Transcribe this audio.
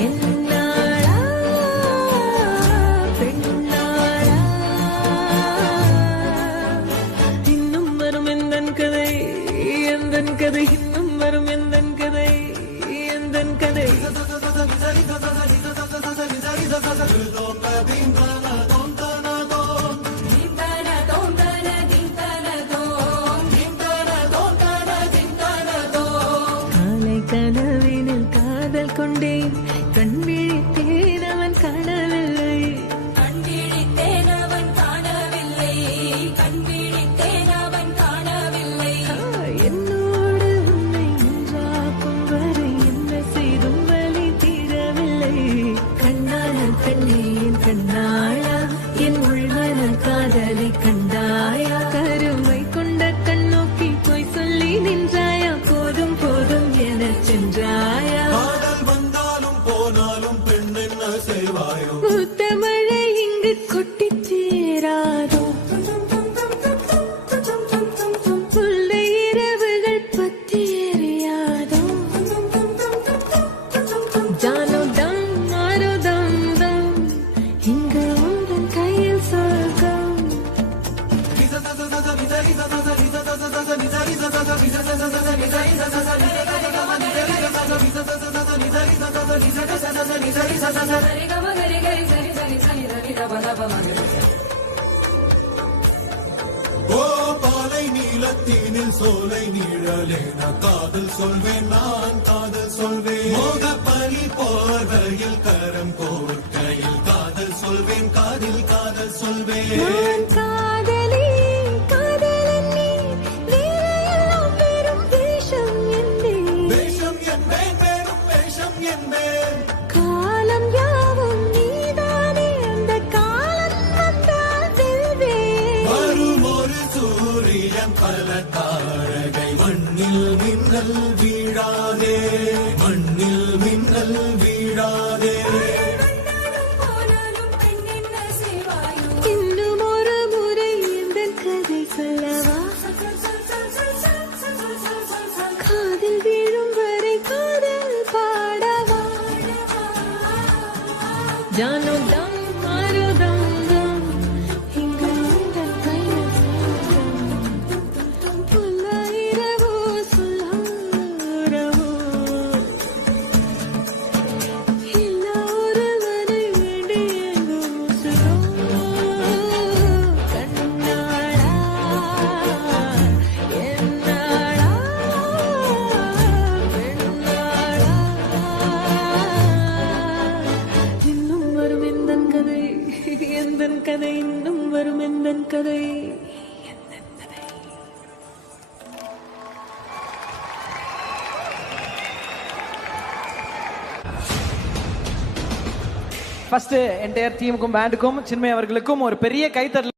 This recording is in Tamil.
என்னாளா பெண்ணாளா இன்னும் வரும் எந்தன் கதை இன்னும் வரும் எந்தன் கதை கனவினில் காதல் கொண்டேன் கண் விழித்தேன் அவன் காணவில்லை என்னோடு உன்னை ஒன்றாக்கும் வரை என்ன செய்தும் வலி தீரவில்லை கண்ணான பெண்ணே என் கண்ணாளா என் உள்மன காதலை கண்டாயா கருமை கொண்ட கண்ணோக்கி போய் சொல்லி நின்றாயா போதும் போதும் என சென்றாயா காதல் வந்தாலும் போனாலும் பெண் என்ன செய்வாயோ முத்தமழை இங்கு கொட்டி சேராதோ முல்லை இரவுகள் பத்தி எறியாதோ ஜானோ தம் மாரோ தம் தம் இங்கு உந்தன் கையில் சொர்க்கம் ஓ பாலை நீலத்தீனில் சோலை நீழலேன காதல் சொல்வேன் நான் காதல் சொல்வேன் மோகப்பனி போர்வையில் கரம் கோர்க்கையில் காதல் சொல்வேன் காதல் சொல்வேன் காதலி காதலன் நீ வேறையெல்லாம் பெரும் வேஷம் என்பேன் பெரும் வேஷம் என்பேன் காலம் யாவும் நீதானே அந்த காலம் வந்தால் செல்வேன் வரும் ஒரு சூரியன் பல தாரகை மண்ணில் மின்னல் வீழாதே இன்னும் ஒரு முறை இந்த கதை சொல்லவா காதில் வீழும் வரை காதல் பாடவா ஜானோ தம் மாரோ தம் தம் இங்கு உந்தன் கையில் சொர்க்கம் புல்லாயிரவோ சொல்லாரவோ இல்லா ஒருவரை வேண்டி எங்கும் உசுரோ கண்ணாளா என்னாளா பெண்ணாளா இன்னும் வரும் எந்தன் கதை இன்னும் வரும் எந்தன் கதை ஃபர்ஸ்ட் என்டையர் டீமுக்கும் பேண்டுக்கும் சின்மய் அவர்களுக்கும் ஒரு பெரிய கைத்தட்டல்.